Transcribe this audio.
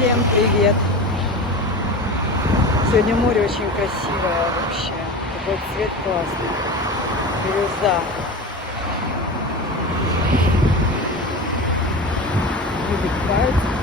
Всем привет! Сегодня море очень красивое вообще. Такой цвет классный. Бирюза. Люди купаются.